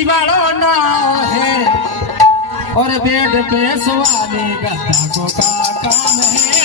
कुर्सी वालों ना है और बेड पे सुवानी गद्दा को का काम है